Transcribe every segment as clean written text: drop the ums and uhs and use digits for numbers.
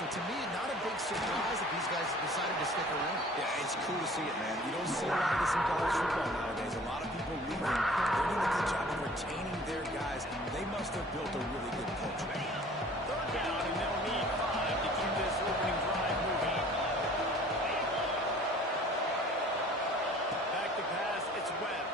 So to me, not a big surprise that these guys decided to stick around. Yeah, it's cool to see it, man. You don't see a lot of this in college football nowadays. A lot of people leaving. They're doing a good job of retaining their guys. They must have built a really good culture. Third down, and they'll need 5 to keep this opening drive moving. Back to pass, it's Webb.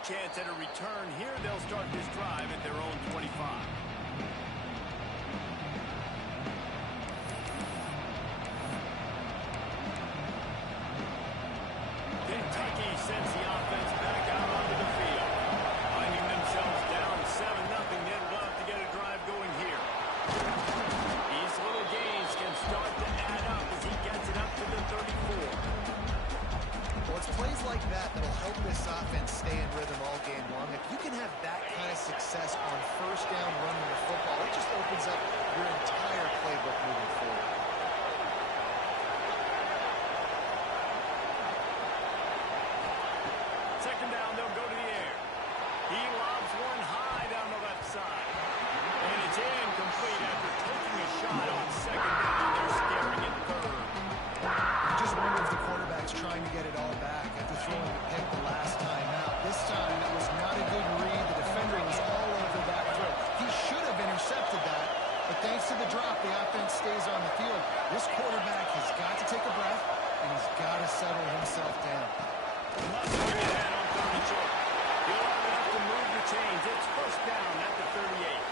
Chance at a return here. They'll start this drive at their own 25. Kentucky sends the offense back out onto the field. Finding themselves down 7-0, they'll have to get a drive going here. These little gains can start to add up as he gets it up to the 34. Well, it's plays like that that'll help this offense stay in rhythm all game long. If you can have that kind of success on first down running the football, it just opens up your entire playbook moving forward. Second down, they'll go to the air. He lobs one high down the left side. And it's incomplete after taking a shot on second down. They're scaring it third. You just wonder if the quarterback's trying to get it all back after throwing the pick the last time out. This time, it was not a good read. The defender was all over that throw. He should have intercepted that, but thanks to the drop, the offense stays on the field. This quarterback has got to take a breath, and he's got to settle himself down. He must bring it in on third and short. He'll have enough to move the chains. It's first down at the 38.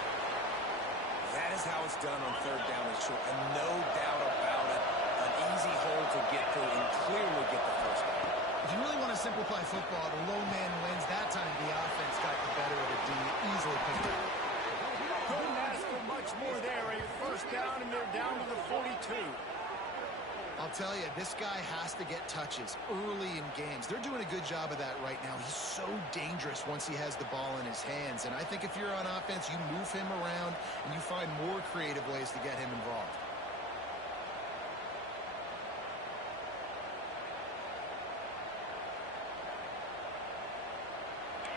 That is how it's done on third down and short, and no doubt about it. An easy hole to get through and clearly get the first down. If you really want to simplify football, the low man wins. That time the offense got the better of the D. Easily picked up. Couldn't ask for much more there. A first down, and they're down to the 42. I'll tell you, this guy has to get touches early in games. They're doing a good job of that right now. He's so dangerous once he has the ball in his hands. And I think if you're on offense, you move him around and you find more creative ways to get him involved.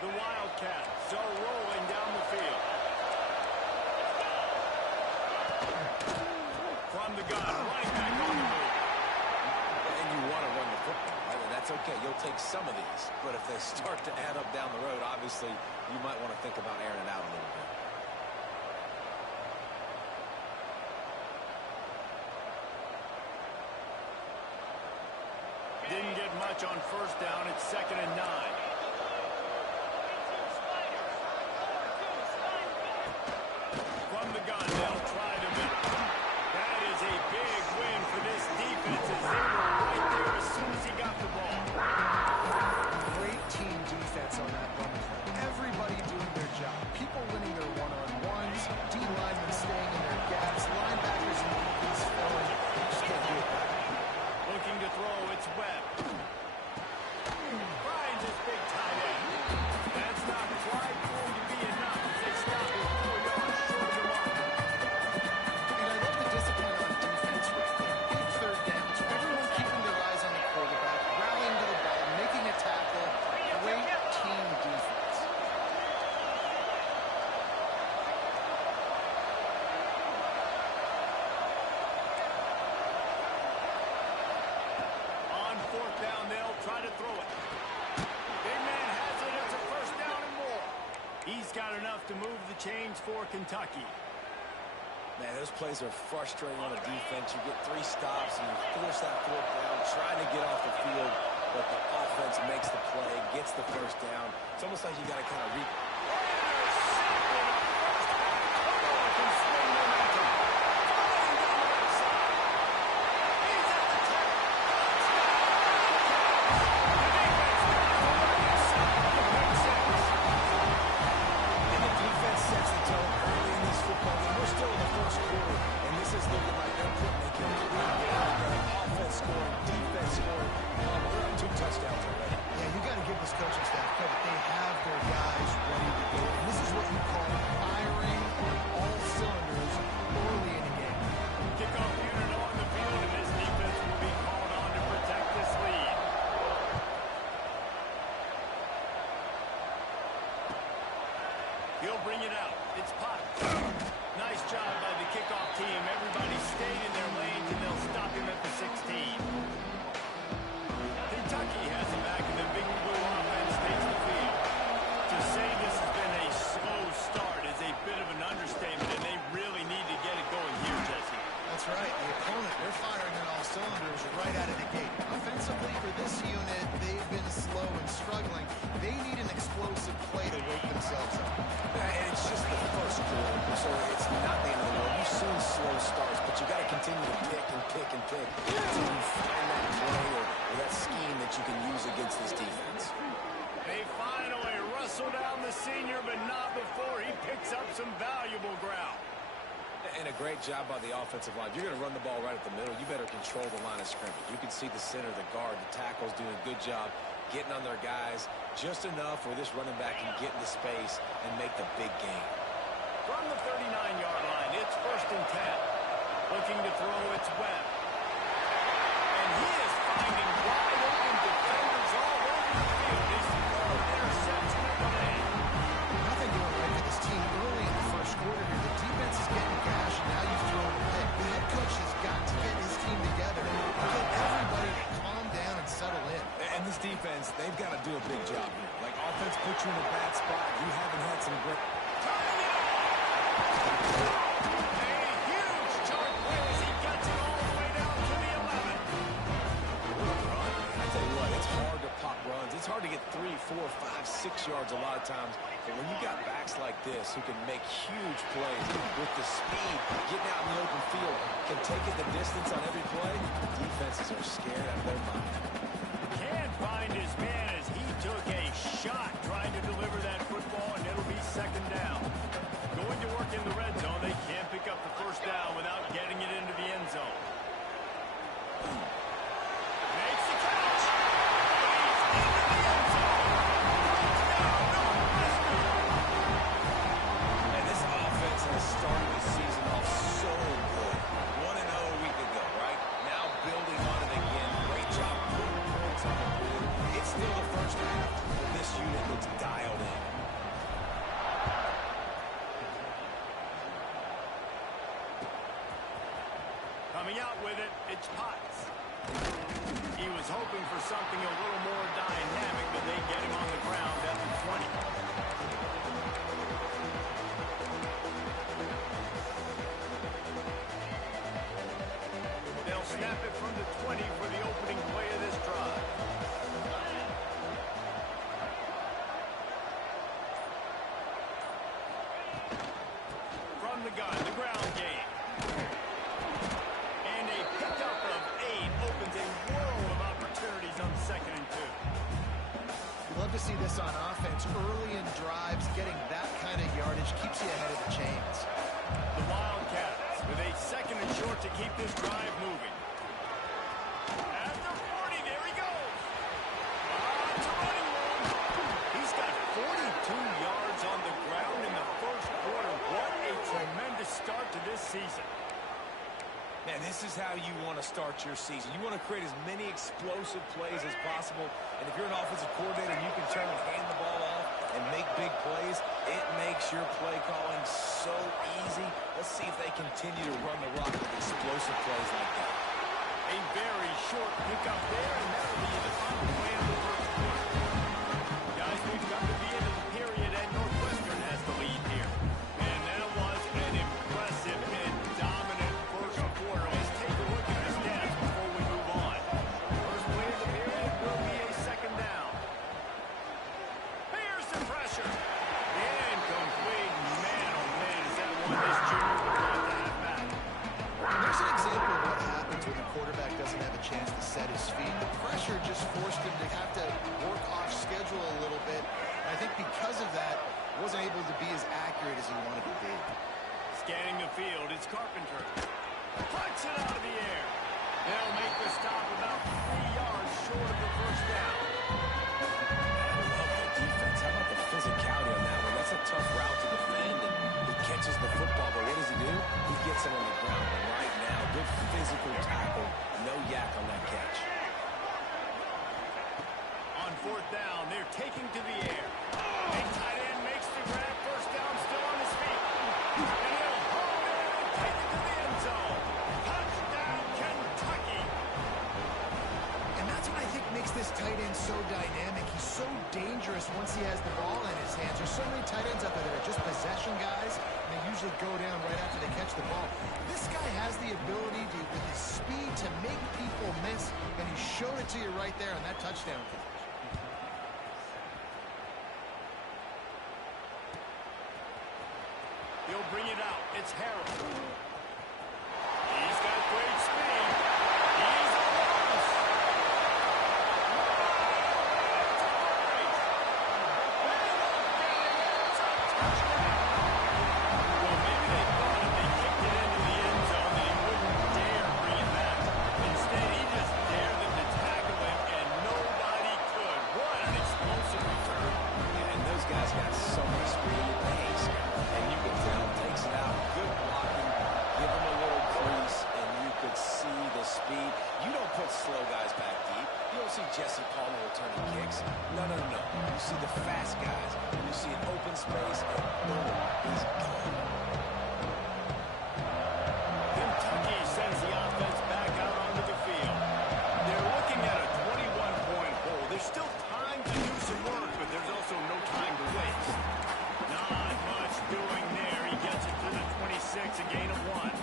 The Wildcats are rolling down the field. From the gun, right back on the move. And you want to run the football. I mean, that's okay. You'll take some of these. But if they start to add up down the road, obviously, you might want to think about airing it out a little bit. Didn't get much on first down. It's 2nd and 9. From the gun, they'll try to middle. That is a big win for this defense as they were right there as soon as he got the ball. Great team defense on that run play. Everybody doing their job. People winning their one-on-ones, D linemen staying in their gaps, linebackers and DBs filling. Just can't do it better. Looking to throw, it's Webb. Finds his big tight end. That's not quite going to be enough as they stop him 4 yards short of the marker. And I love the discipline on defense right there. Big third downs. Everyone keeping their eyes on the quarterback, rallying to the ball, making a tackle. Great team defense. On 4th down, they'll try to throw it. Big man has it. It's a first down and more. He's got enough to move the chains for Kentucky. Man, those plays are frustrating on the defense. You get 3 stops and you force that 4th down, trying to get off the field, but the offense makes the play, gets the first down. It's almost like you got to kind of cylinders right out of the gate. Offensively, for this unit, they've been slow and struggling. They need an explosive play to wake themselves up. And it's just the first quarter, so it's not the end of the world. You've seen slow starts, but you got to continue to pick and pick and pick until you find that play or that scheme that you can use against this defense. They finally wrestle down the senior, but not before he picks up some valuable ground. And a great job by the offensive line. If you're going to run the ball right at the middle, you better control the line of scrimmage. You can see the center, the guard, the tackles doing a good job getting on their guys just enough where this running back can get into space and make the big gain. From the 39-yard line, it's 1st and 10. Looking to throw, it's Webb. And he is finding wide open defenders all over the field. His 4th interception of the day. Nothing going right for this team early in the first quarter here. The defense is getting gashed, and now you've thrown a pick. The head coach has got to get his team together and get everybody to calm down and settle in. And this defense, they've got to do a big job here. Like, offense puts you in a bad spot. You haven't had some great... It's hard to get 3, 4, 5, 6 yards a lot of times, but when you got backs like this who can make huge plays with the speed, getting out in the open field, can take it the distance on every play, defenses are scared out of their mind. Can't find his man as he took a shot trying to deliver that football, and it'll be 2nd down. Going to work in the red zone, they can't pick up the 1st down without getting it into the end zone. Makes the catch. Started the season off so good. 1-0 a week ago, right? Now building on it again. Great job putting points on the board. It's still the first half, but this unit looks dialed in. Coming out with it, it's Potts. He was hoping for something a little more dynamic, but they get him on the ground at the 20. Snap it from the 20 for the opening play of this drive. From the gun, the ground game. And a pickup of 8 opens a world of opportunities on 2nd and 2. You love to see this on offense. Early in drives, getting that kind of yardage keeps you ahead of the chains. The Wildcats with a 2nd and short to keep this drive moving. At the 40, there he goes. It's a running room. He's got 42 yards on the ground in the first quarter. What a tremendous start to this season. Man, this is how you want to start your season. You want to create as many explosive plays as possible. And if you're an offensive coordinator and you can turn and hand the ball off and make big plays, it makes your play calling so easy. Let's see if they continue to run the rock with explosive plays like that. A very short pickup there, and that'll be the final play of the first quarter. Guys, we've got to the end of the period, and Northwestern has the lead here. And that was an impressive and dominant first quarter. Let's take a look at the stats before we move on. First play of the period will be a 2nd down. Here's some pressure. Incomplete. Man, oh man, is that one this junior would like to have back. There's an example of what happens when the quarterback doesn't have a chance to set his feet. The pressure just forced him to have to work off schedule a little bit. And I think because of that, wasn't able to be as accurate as he wanted to be. Scanning the field, it's Carpenter. Puts it out of the air. They'll make the stop about 3 yards short of the 1st down. I love the defense. How about the physicality on that one? That's a tough route to defend, and he catches the football, but what does he do? He gets it on the ground. And right now, good physical tackle. No yak on that catch. On 4th down, they're taking to the air. A tight end makes the grab. 1st down, still on his feet. And he'll hold it and take it to the end zone. Touchdown, Kentucky. And that's what I think makes this tight end so dynamic. He's so dangerous once he has the ball in his hands. There's so many tight ends out there that are just possession guys, and they usually go down right after they catch the ball. This guy has the ability to, with his speed, to make people credit to you right there on that touchdown catch. He'll bring it out. It's Harrell. He's got great speed. He's a loss. Well, maybe they thought if they kicked it into the end zone that he wouldn't dare bring it back. Instead, he just dared them to tackle him, and nobody could. What an explosive return. Yeah, and those guys got so much speed. They ain't scared. And you can tell, takes it out, good blocking, give him a little crease, and you could see the speed. You don't put slow guys back deep. You don't see Jesse Palmer returning kicks. No, no, no, no. You see the fast guys, and you see an open space, and boom, he's gone. Kentucky sends the offense back out onto the field. They're looking at a 21-point hole. There's still time to do some work, but there's also no time to waste. Not much doing there. He gets it to the 26, a gain of 1.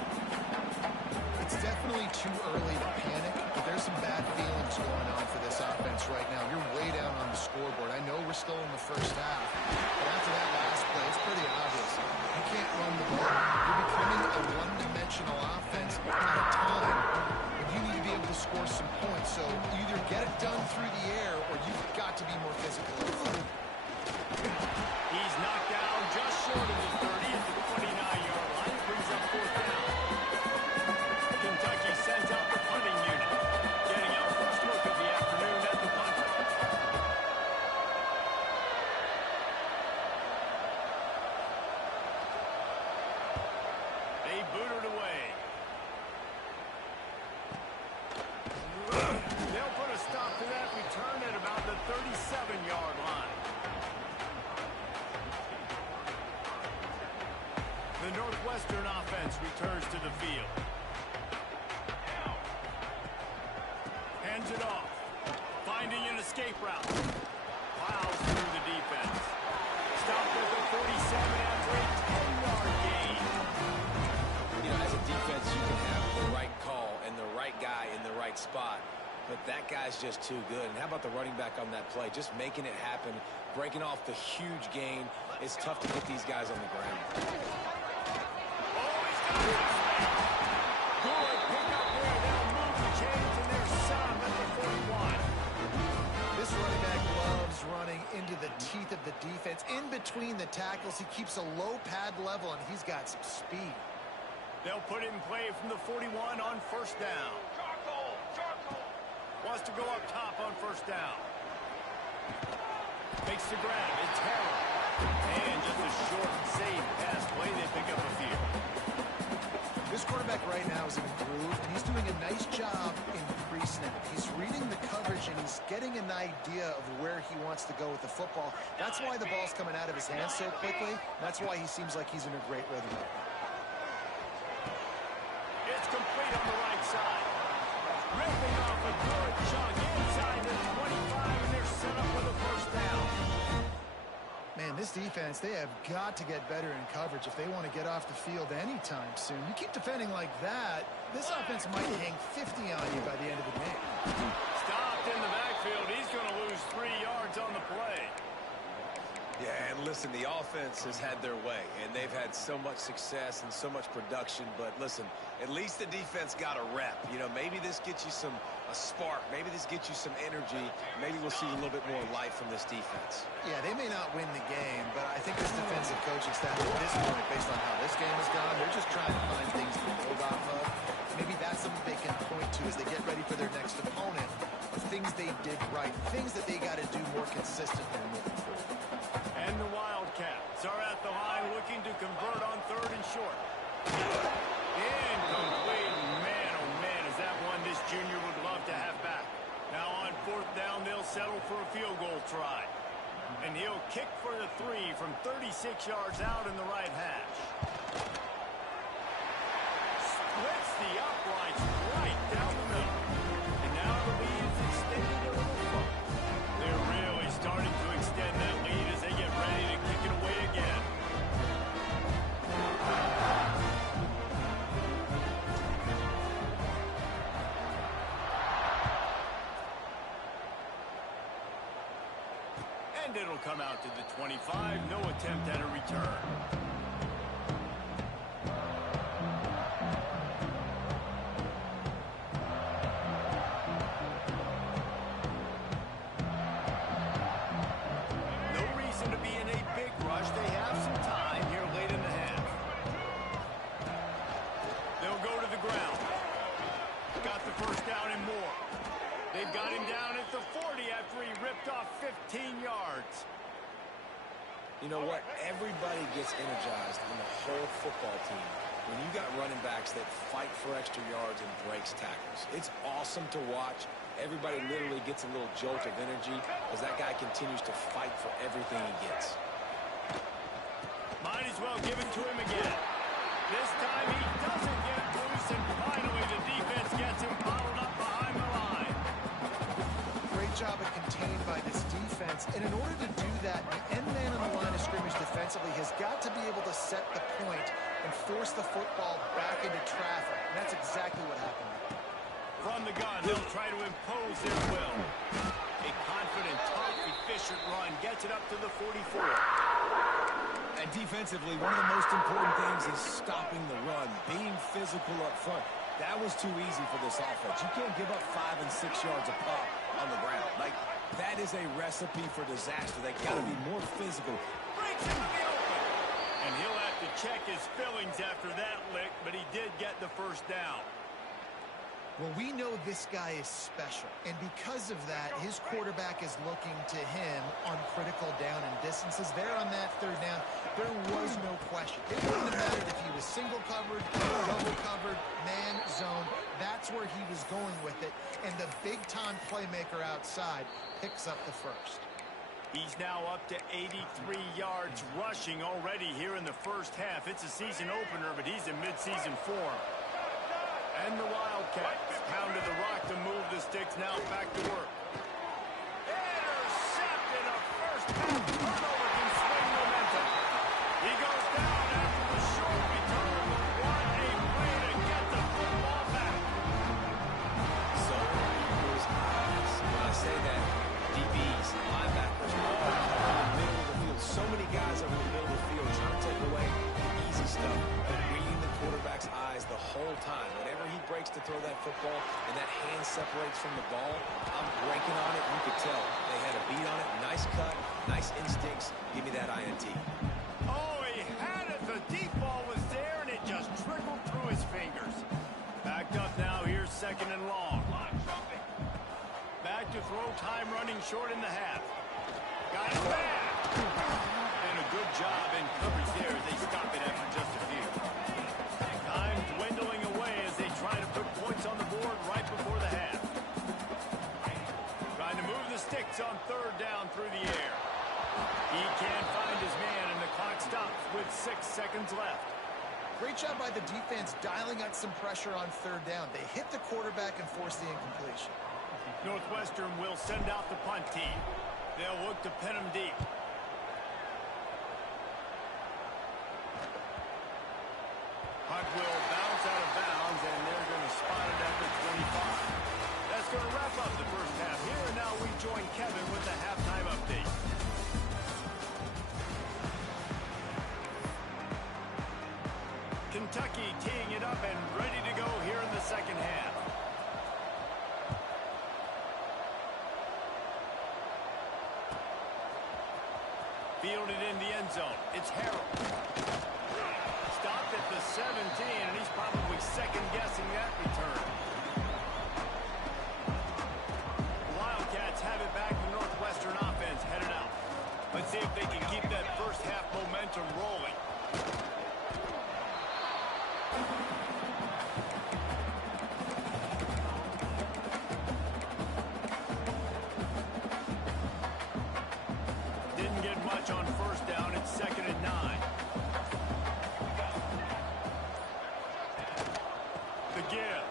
It's definitely too early to panic, but there's some bad feelings going on for this offense right now. You're way down on the scoreboard. I know we're still in the first half, but after that last play, it's pretty obvious. You can't run the ball. You're becoming a one-dimensional offense at a time when you need to be able to score some points. So you either get it done through the air or you've got to be more physical. He's knocked down just short of the 30 at the 29-yard line. It brings up 4th down. Kentucky sends out the punting unit. Getting our first look of the afternoon at the punter. They boot it away. They'll put a stop to that return at about the 37-yard line. The Northwestern offense returns to the field. Hands it off. Finding an escape route. Plows through the defense. Stopped at the 47 after a 10-yard gain. You know, as a defense, you can have the right call and the right guy in the right spot, but that guy's just too good. And how about the running back on that play? Just making it happen, breaking off the huge gain. It's tough to get these guys on the ground. Good pickup there. They'll move the chains, and there's some at the 41. This running back loves running into the teeth of the defense. In between the tackles, he keeps a low pad level, and he's got some speed. They'll put it in play from the 41 on 1st down. Wants to go up top on 1st down. Makes the grab. It's Harrell. And just a short, safe pass play. They pick up a few. This quarterback right now is in a groove, and he's doing a nice job in pre-snap. He's reading the coverage, and he's getting an idea of where he wants to go with the football. That's why the ball's coming out of his hands so quickly. That's why he seems like he's in a great rhythm. It's complete on the right side. Ripping off a good chunk inside the 25, and they're set up with a 1st down. Man, this defense, they have got to get better in coverage if they want to get off the field anytime soon. You keep defending like that, this offense might hang 50 on you by the end of the game. Stopped in the backfield. He's going to lose 3 yards on the play. Yeah, and listen, the offense has had their way, and they've had so much success and so much production. But listen, at least the defense got a rep. You know, maybe this gets you a spark. Maybe this gets you some energy. Maybe we'll see a little bit more life from this defense. Yeah, they may not win the game, but I think this defensive coaching staff at this point, based on how this game has gone, they're just trying to find things to build off of. Maybe that's something they can point to as they get ready for their next opponent, of things they did right, things that they got to do more consistently moving forward. And the Wildcats are at the line looking to convert on 3rd and short. Incomplete. Man, oh man, is that one this junior would love to have back. Now on 4th down, they'll settle for a field goal try. And he'll kick for the 3 from 36 yards out in the right hash. Splits the uprights right down the middle. And now the lead is extended a little further. They're really starting to extend that lead as they get ready to kick it away again. And it'll come out to the 25. No attempt at a return. No reason to be in a big rush. They have some time here late in the half. They'll go to the ground. Got the first down and more. They've got him down at the 40 after he ripped off 15 yards. You know what? Everybody gets energized on the whole football team when you got running backs that fight for extra yards and breaks tackles. It's awesome to watch. Everybody literally gets a little jolt of energy as that guy continues to fight for everything he gets. Might as well give it to him again. This time he doesn't get loose, and finally the defense gets him bottled up behind the line. Great job of contained by this defense. And in order to do that, the end man on the line of scrimmage defensively has got to be able to set the point and force the football back into traffic. And that's exactly what happened. From the gun, they'll try to impose their will. A confident, tough, efficient run gets it up to the 44. And defensively, one of the most important things is stopping the run, being physical up front. That was too easy for this offense. You can't give up 5 and 6 yards a pop on the ground. Like, that is a recipe for disaster. They got to be more physical. Breaks into the open. And he'll have to check his fillings after that lick, but he did get the first down. Well, we know this guy is special, and because of that, his quarterback is looking to him on critical down and distances. There on that third down, there was no question. It wouldn't have mattered if he was single covered, double covered, man, zone. That's where he was going with it, and the big-time playmaker outside picks up the first. He's now up to 83 yards rushing already here in the first half. It's a season opener, but he's in midseason form. And the Wildcats pounded the rock to move the sticks, now back to work. Intercepted, a first half turnover can swing momentum. He goes down after the short return, but what a way to get the football back. So equals eyes. When I say that, DBs, linebackers, all in the middle of the field. So many guys over the middle of the field trying to take away the easy stuff of reading the quarterback's eyes the whole time. Whenever he breaks to throw that football and that hand separates from the ball, I'm breaking on it. You could tell they had a beat on it. Nice cut, nice instincts. Give me that INT. Oh, he had it. The deep ball was there, and it just trickled through his fingers. Backed up now. Here's second and long. Back to throw time running short in the half. Got it back. And a good job in coverage there as they stop it after just a few. Time dwindling away as they try to put points on the board right before the half. Trying to move the sticks on third down through the air. He can't find his man, and the clock stops with 6 seconds left. Great job by the defense dialing up some pressure on third down. They hit the quarterback and forced the incompletion. Northwestern will send out the punt team. They'll look to pin him deep. Punt will bounce out of bounds, and they're going to spot it at the 25. That's going to wrap up the first half here, and now we join Kevin with the halftime update. Kentucky teeing it up and ready to go here in the second half. Fielded in the end zone. It's Harrell. Stopped at the 17, and he's probably second-guessing that return. The Wildcats have it back. The Northwestern offense headed out. Let's see if they can keep that first half momentum rolling. Didn't get much on first down. It's second and 9. The give.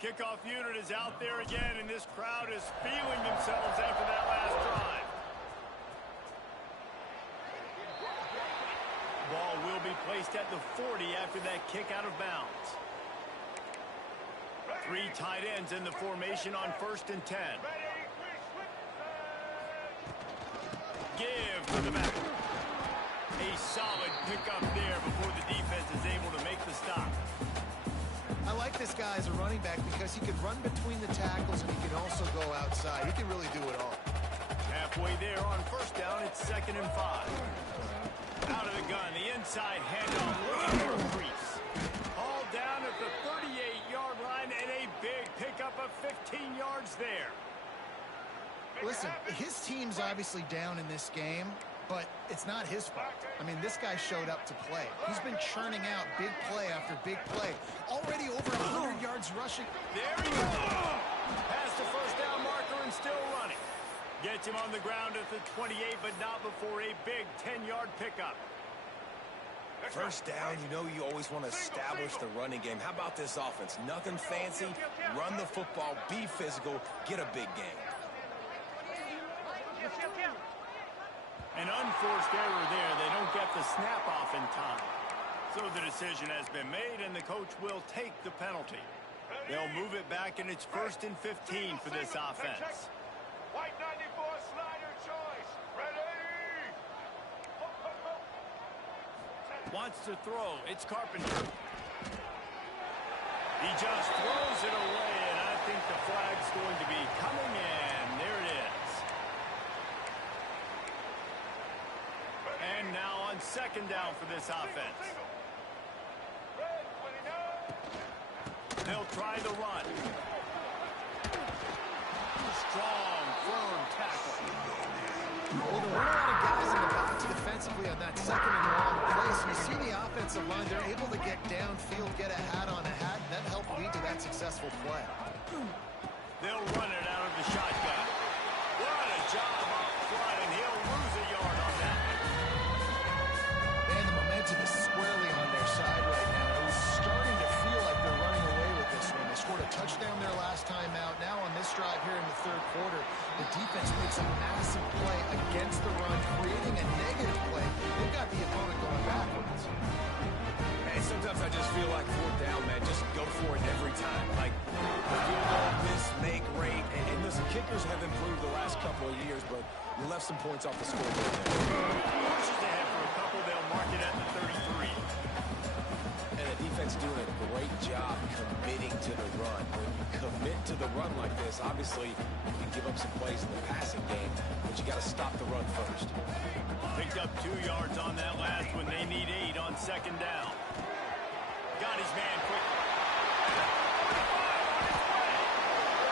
Kickoff unit is out there again, and this crowd is feeling themselves after that last drive. Ball will be placed at the 40 after that kick out of bounds. 3 tight ends in the formation on 1st and 10. Give to the back. A solid pickup there before the defense is able to make the stop. I like this guy as a running back because he can run between the tackles and he can also go outside. He can really do it all. Halfway there on 1st down, it's 2nd and 5. Out of the gun, the inside handoff, looking for a crease. All down at the 38-yard line, and a big pickup of 15 yards there. Listen, his team's obviously down in this game, but it's not his fault. I mean, this guy showed up to play. He's been churning out big play after big play. Already over 100 yards rushing. There he goes. Past the 1st down marker and still running. Gets him on the ground at the 28, but not before a big 10-yard pickup. 1st down, you know you always want to establish the running game. How about this offense? Nothing fancy. Run the football, be physical, get a big gain. An unforced error there. They don't get the snap off in time. So the decision has been made, and the coach will take the penalty. They'll move it back, and it's 1st and 15 for this offense. White 94 slider choice. Ready? Wants to throw. It's Carpenter. He just throws it away, and I think the flag's going to be coming in. There it is. And now on 2nd down for this offense. They'll try the run. Strong, firm tackle. Well, there weren't a lot of guys in the box defensively on that 2nd and long play. So you see the offensive line, they're able to get downfield, get a hat on a hat, and that helped lead to that successful play. They'll run it out of the shotgun. What a job up front, and he'll lose a yard on that one. Man, the momentum is squarely on their side right now. It was starting to feel like they're running away with this one. They scored a touchdown their last time out. Now on this drive here in the 3rd quarter, the defense makes a massive play against the run, creating a negative play. They've got the opponent going backwards. Hey, sometimes I just feel like 4th down, man. Just go for it every time. Like, the field goal, miss, make, rate. And listen, kickers have improved the last couple of years, but you left some points off the scoreboard there. Pushes ahead for a couple. They'll mark it at the 33. And the defense doing a great job committing to the run. When you commit to the run like this, obviously you can give up some plays in the passing game, but you got to stop the run first. Picked up 2 yards on that last one. They need 8 on 2nd down. Got his man quickly.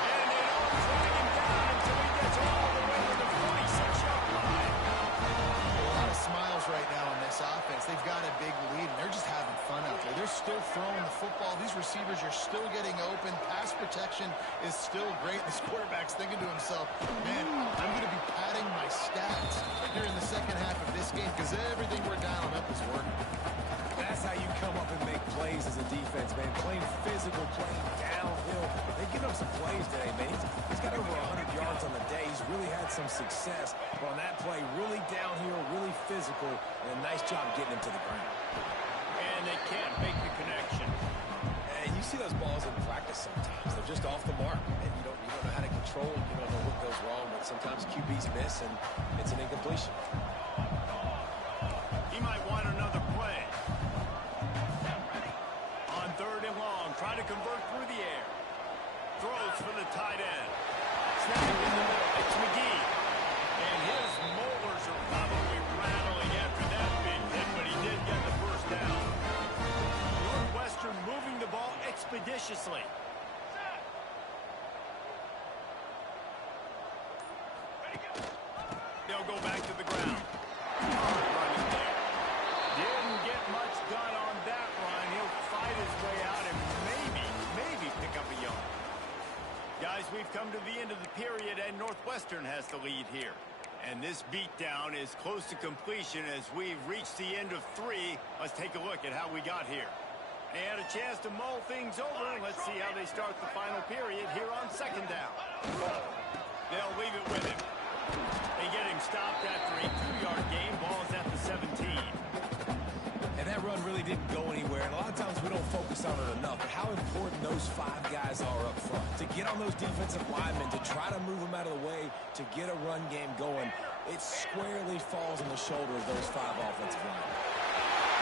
And they don't drag him down until he gets all the way to the 46-yard line. A lot of smiles right now on this offense. They've got a big lead, and they're just having fun out there. They're still throwing the football. These receivers are still getting open. Pass protection is still great. This quarterback's thinking to himself, man, I'm going to be padding my stats here in the 2nd half of this game because everything we're dialing up is working. That's how you come up and make plays as a defense, man. Playing physical, playing downhill. They've given up some plays today, man. He's got over 100 yards on the day. He's really had some success. But on that play, really downhill, really physical, and a nice job getting him to the ground. And they can't make the connection. And you see those balls in practice sometimes. They're just off the mark. And you don't know how to control it. You don't know what goes wrong. But sometimes QBs miss, and it's an incompletion. He might want another play. On 3rd and long, try to convert through the air. Throws for the tight end. Snap in the middle. It's McGee. And his molars are probably rattling after that big hit, but he did get the 1st down. Northwestern moving the ball expeditiously. They'll go back to the ground. Running there. Didn't get much done on that run. He'll fight his way out and maybe pick up a yard. Guys, we've come to the end of the period, and Northwestern has the lead here. And this beatdown is close to completion as we've reached the end of 3. Let's take a look at how we got here. And a chance to mull things over. Let's see how they start the final period here on second down. They'll leave it with him. They get him stopped after a 2-yard gain. Ball is at the 17. And that run really didn't go anywhere. And a lot of times we don't focus on it enough. But how important those 5 guys are up front. To get on those defensive linemen, to try to move them out of the way, to get a run game going, it squarely falls on the shoulder of those 5 offensive linemen.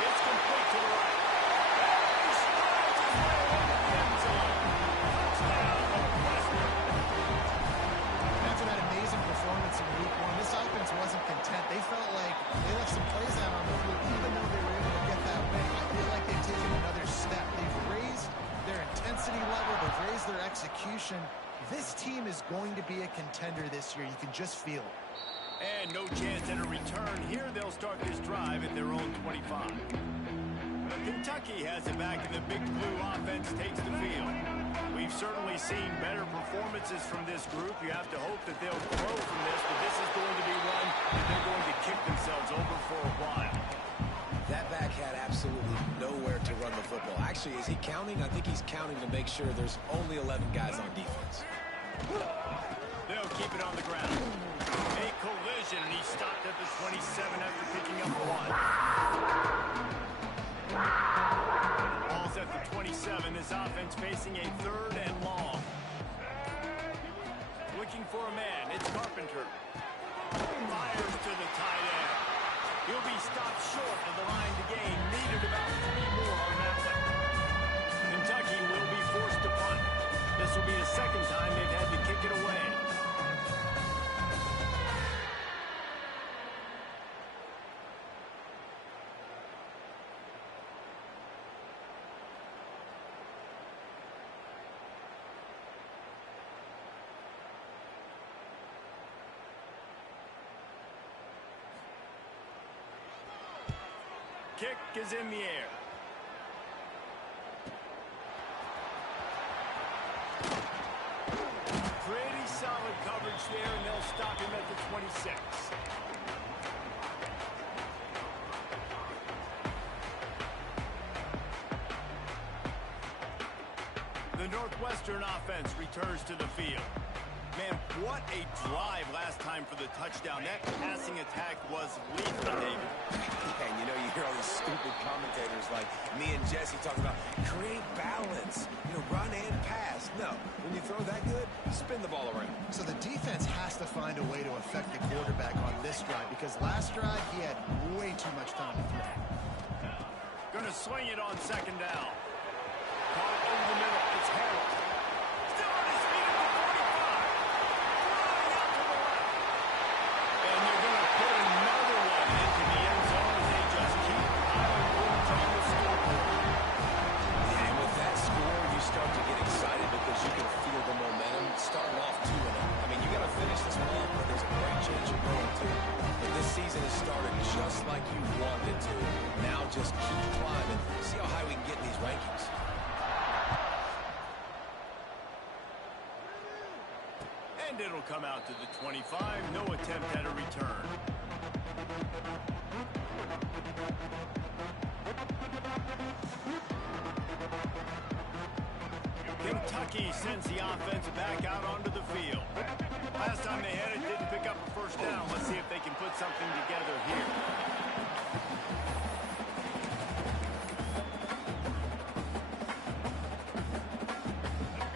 It's complete to the right. He strides his way into the end zone. Touchdown, Northwestern. After that amazing performance in week 1, this offense wasn't content. They felt like they left some plays out on the field, even though they were able to get that win. I feel like they've taken another step. They've raised their intensity level. They've raised their execution. This team is going to be a contender this year. You can just feel it. And no chance at a return here. They'll start this drive at their own 25. Kentucky has it back, and the Big Blue offense takes the field. We've certainly seen better performances from this group. You have to hope that they'll grow from this, but this is going to be one that they're going to kick themselves over for a while. That back had absolutely nowhere to run the football. Actually, is he counting? I think he's counting to make sure there's only 11 guys on defense. They'll keep it on the ground. A collision, and he stopped at the 27 after picking up 1. Ball's at the 27. This offense facing a 3rd and long. Looking for a man. It's Carpenter. Fires to the tight end. He'll be stopped short of the line to gain. Needed about 3 more on that one. Kentucky will be forced to punt. This will be the 2nd time they've had to kick it away. Kick is in the air. Pretty solid coverage there, and they'll stop him at the 26. The Northwestern offense returns to the field. Man, what a drive last time for the touchdown. That passing attack was lethal, David. And you know, you hear all these stupid commentators like me and Jesse talking about create balance, run and pass. No, when you throw that good, spin the ball around. So the defense has to find a way to affect the quarterback on this drive, because last drive he had way too much time to throw. Gonna swing it on 2nd down. Caught over the middle. It's Harold. Still on his feet at the 45. Running out to the left. And they're gonna put another one into the end zone as they just keep piling points on the scoreboard. And with that score, you start to get excited because you can feel the momentum starting off 2-0. I mean, you got to finish this one off, but there's a great chance you're going to. But this season has started just like you wanted to. Now just keep climbing. See how high we can get in these rankings. And it'll come out to the 25. No attempt at a return. Kentucky sends the offense back out onto the field. Last time they had it, didn't pick up a 1st down. Let's see if they can put something together here.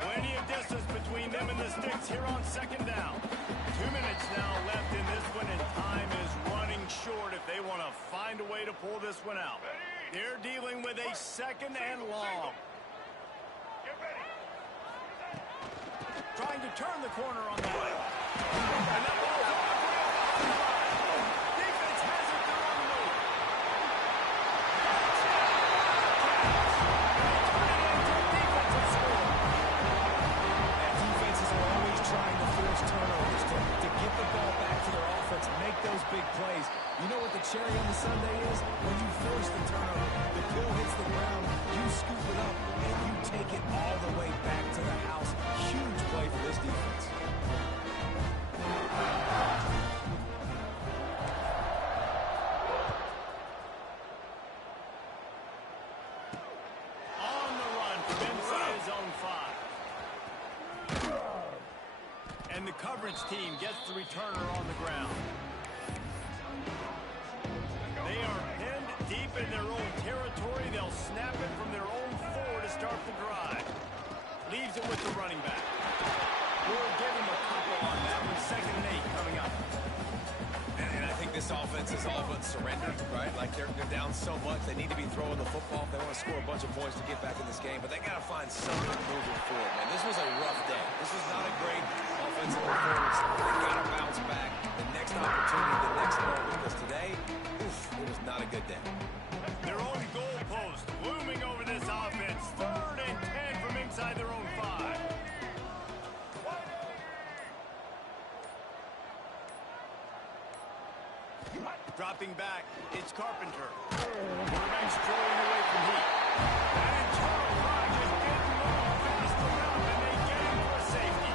Plenty of distance between them and the sticks here on 2nd down. 2 minutes now left in this one, and time is running short if they want to find a way to pull this one out. They're dealing with a 2nd and long. Trying to turn the corner on that. And that ball's over for the defense has it, they're on the move. Defensive score. And defenses are always trying to force turnovers to get the ball back to their offense, make those big plays. You know what the cherry on the sundae is? When you force the turnover, the ball hits the ground, you scoop it up, and you take it all the way back to the house. Huge play for this defense. And the coverage team gets the returner on the ground. They are pinned deep in their own territory. They'll snap it from their own 4 to start the drive. Leaves it with the running back. We'll give him a couple on that one. 2nd and 8 coming up. And I think this offense is all but surrendered, right? Like they're down so much, they need to be throwing the football if they want to score a bunch of points to get back in this game. But they got to find something moving forward, man. This was a rough day. This is not a great offensive performance. They got to bounce back. The next opportunity, the next moment, because today, oof, it was not a good day. Their own goalpost looming over this offense. 3rd and 10 from inside their own 5. Dropping back, it's Carpenter. Quarterback's strolling away from heat. That internal line just didn't move fast enough, and they get him for a safety.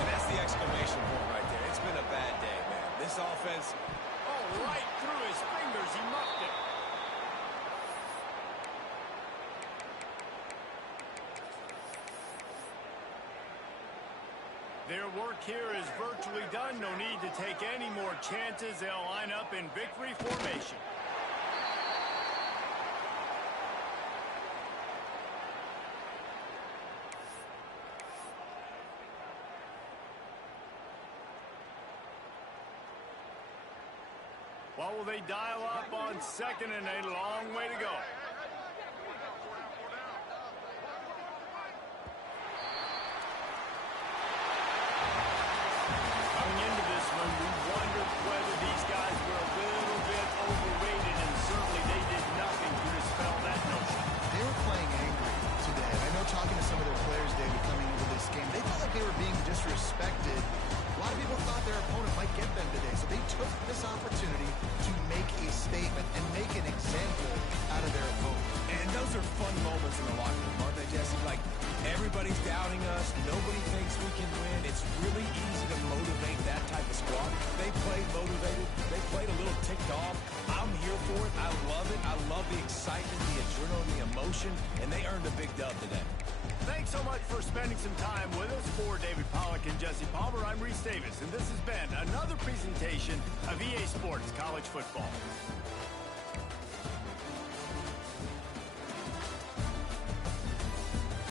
And that's the exclamation point right there. It's been a bad day, man. This offense, Right through his fingers, he muffed it. Their work here is virtually done. No need to take any more chances. They'll line up in victory formation. What will they dial up on 2nd and 8? A long way to go. Coming into this one, we wondered whether these guys were a little bit overrated, and certainly they did nothing to dispel that notion. They were playing angry today. I know talking to some of their players, David, coming into this game, they felt like they were being disrespected. A lot of people thought their opponent might get them today, so they took this opportunity to make a statement and make an example out of their opponent. and those are fun moments in the locker room, aren't they, Jesse? Like, everybody's doubting us. Nobody thinks we can win. It's really easy to motivate that type of squad. They played motivated. They played a little ticked off. I'm here for it. I love it. I love the excitement, the adrenaline, the emotion, and they earned a big dub today. Thanks so much for spending some time with us. For David Pollack and Jesse Palmer, I'm Reese Davis, and this has been another presentation of EA Sports College Football.